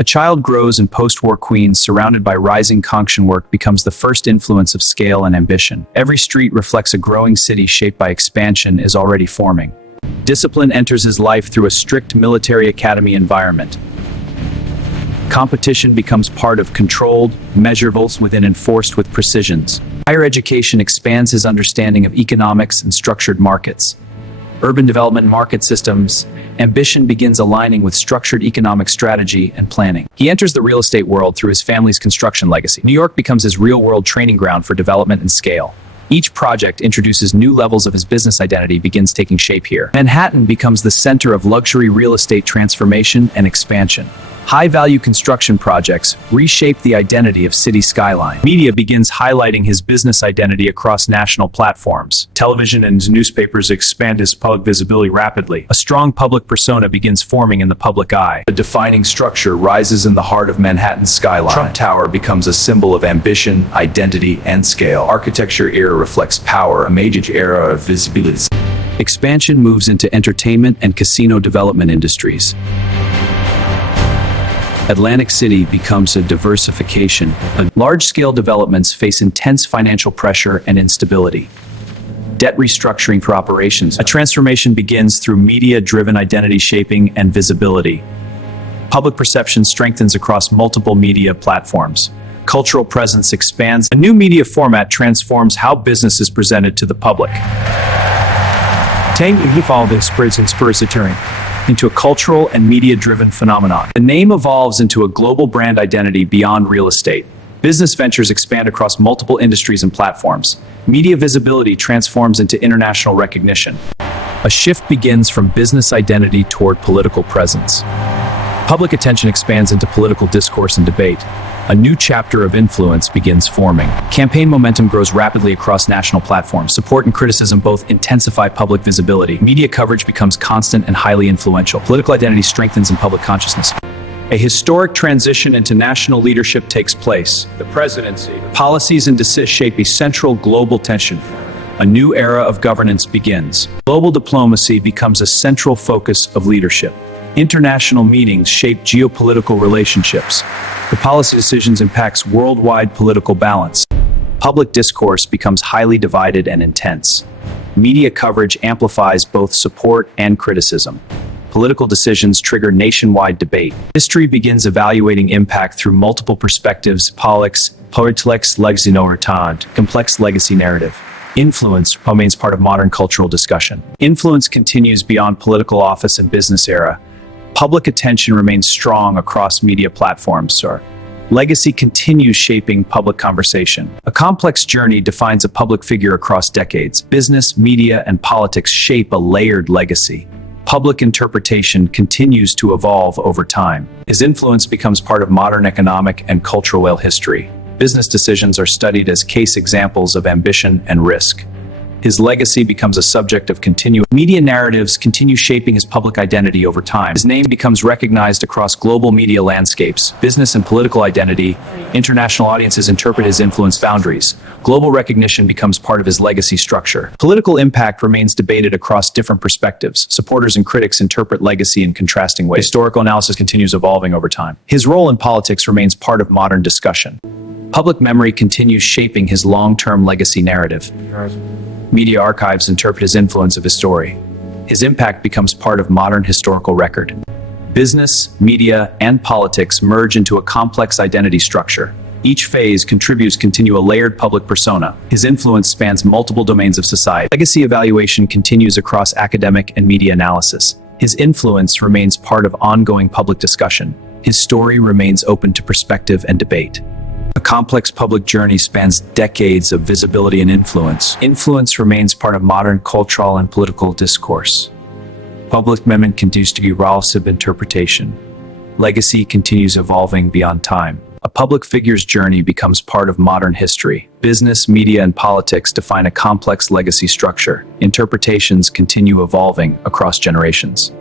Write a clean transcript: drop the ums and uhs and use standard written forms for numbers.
A child grows in post-war Queens surrounded by rising Kangxian work becomes the first influence of scale and ambition. Every street reflects a growing city shaped by expansion is already forming. Discipline enters his life through a strict military academy environment. Competition becomes part of controlled, measurables within enforced with precisions. Higher education expands his understanding of economics and structured markets. Urban development market systems, ambition begins aligning with structured economic strategy and planning. He enters the real estate world through his family's construction legacy. New York becomes his real-world training ground for development and scale. Each project introduces new levels of his business identity begins taking shape here. Manhattan becomes the center of luxury real estate transformation and expansion. High-value construction projects reshape the identity of city skyline. Media begins highlighting his business identity across national platforms. Television and newspapers expand his public visibility rapidly. A strong public persona begins forming in the public eye. A defining structure rises in the heart of Manhattan's skyline. Trump Tower becomes a symbol of ambition, identity, and scale. Architecture era reflects power, a major era of visibility. Expansion moves into entertainment and casino development industries. Atlantic City becomes a diversification. Large-scale developments face intense financial pressure and instability. Debt restructuring for operations. A transformation begins through media-driven identity shaping and visibility. Public perception strengthens across multiple media platforms. Cultural presence expands. A new media format transforms how business is presented to the public. Into a cultural and media-driven phenomenon. The name evolves into a global brand identity beyond real estate. Business ventures expand across multiple industries and platforms. Media visibility transforms into international recognition. A shift begins from business identity toward political presence. Public attention expands into political discourse and debate. A new chapter of influence begins forming. Campaign momentum grows rapidly across national platforms. Support and criticism both intensify public visibility. Media coverage becomes constant and highly influential. Political identity strengthens in public consciousness. A historic transition into national leadership takes place. The presidency. Policies and decisions shape a central global tension. A new era of governance begins. Global diplomacy becomes a central focus of leadership. International meetings shape geopolitical relationships. The policy decisions impacts worldwide political balance. Public discourse becomes highly divided and intense. Media coverage amplifies both support and criticism. Political decisions trigger nationwide debate. History begins evaluating impact through multiple perspectives. Complex legacy narrative. Influence remains part of modern cultural discussion. Influence continues beyond political office and business era. Public attention remains strong across media platforms. Legacy continues shaping public conversation. A complex journey defines a public figure across decades. Business, media, and politics shape a layered legacy. Public interpretation continues to evolve over time. His influence becomes part of modern economic and cultural history. Business decisions are studied as case examples of ambition and risk. His legacy becomes a subject of continuous media narratives continue shaping his public identity over time. His name becomes recognized across global media landscapes. Business and political identity, international audiences interpret his influence boundaries. Global recognition becomes part of his legacy structure. Political impact remains debated across different perspectives. Supporters and critics interpret legacy in contrasting ways. Historical analysis continues evolving over time. His role in politics remains part of modern discussion. Public memory continues shaping his long-term legacy narrative. Media archives interpret his influence of his story. His impact becomes part of modern historical record. Business, media, and politics merge into a complex identity structure. Each phase contributes continue a layered public persona. His influence spans multiple domains of society. Legacy evaluation continues across academic and media analysis. His influence remains part of ongoing public discussion. His story remains open to perspective and debate. A complex public journey spans decades of visibility and influence. Influence remains part of modern cultural and political discourse. Public memory continues to be relative interpretation. Legacy continues evolving beyond time. A public figure's journey becomes part of modern history. Business, media, and politics define a complex legacy structure. Interpretations continue evolving across generations.